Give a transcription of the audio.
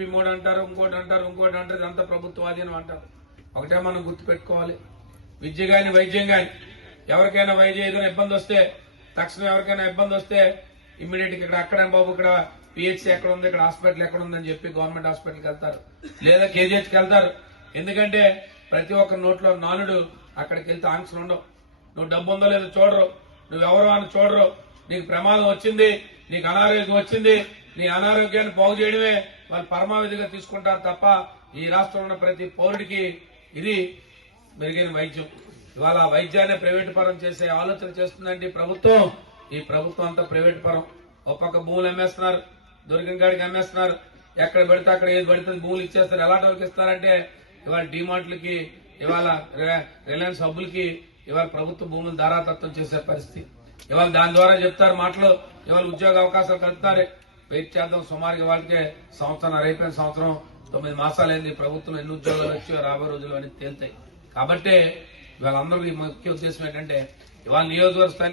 TDP mode అంటారు, ఇంకోటి అంటారు, ఇదంతా ప్రభుత్వ ఆధీనం అంటారు. ఒకటే మనం గుర్తుపెట్టుకోవాలి, విద్య గాని వైద్యం గాని ఎవరికైనా వైద్య ఏదైనా ఇబ్బంది వస్తే, తక్షణం ఎవరికైనా ఇబ్బంది వస్తే ఇమ్మీడియట్ ఇక్కడ అక్కడ బాబు ఇక్కడ పిహెచ్సి ఎక్కడ ఉంది, ఇక్కడ హాస్పిటల్ ఎక్కడ ఉందని చెప్పి గవర్నమెంట్ హాస్పిటల్కి వెళ్తారు, లేదా కేజీహెచ్కి వెళ్తారు. ఎందుకంటే ప్రతి ఒక్క నోట్లో నానుడు, అక్కడికి వెళ్తే ఆంక్షలు ఉండవు. నువ్వు డబ్బు ఉందో లేదో చూడరు, నువ్వెవరో అని చూడరు. నీకు ప్రమాదం వచ్చింది, నీకు అనారోగ్యం వచ్చింది, నీ అనారోగ్యాన్ని బాగు చేయడమే వాళ్ళు పరమావధిగా తీసుకుంటారు తప్ప ఈ రాష్ట్రంలో ఉన్న ప్రతి పౌరుడికి ఇది మెరుగైన వైద్యం. ఇవాళ వైద్యాన్ని ప్రైవేటు పరం చేసే ఆలోచన చేస్తుందంటే ప్రభుత్వం. ఈ ప్రభుత్వం అంతా ప్రైవేటు పరం. ఒక పక్క భూములు అమ్మేస్తున్నారు, దొరికిన కాడికి అమ్మేస్తున్నారు, ఎక్కడ పెడితే అక్కడ ఏది పడితే భూములు ఇచ్చేస్తారు. ఎలాంటి వాళ్ళకి ఇస్తారంటే ఇవాళ డిమార్ట్లకి, ఇవాళ రిలయన్స్ హబ్బులకి ఇవాళ ప్రభుత్వ భూములు ధారాతత్వం చేసే పరిస్థితి. ఇవాళ దాని ద్వారా చెప్తారు మాటలు, ఇవాళ ఉద్యోగ అవకాశాలు కలుపుతారు. వెయిట్ చేద్దాం, సుమారుగా వాళ్ళకే సంవత్సరం అయిపోయిన సంవత్సరం 9 మాసాలైంది ప్రభుత్వం ఎన్ని ఉద్యోగాలు వచ్చి రాబోయే రోజులు అని తేలుతాయి. కాబట్టి ఇవాళ అందరూ ముఖ్య ఉద్దేశం ఏంటంటే ఇవాళ నియోజకవర్గ స్థాయి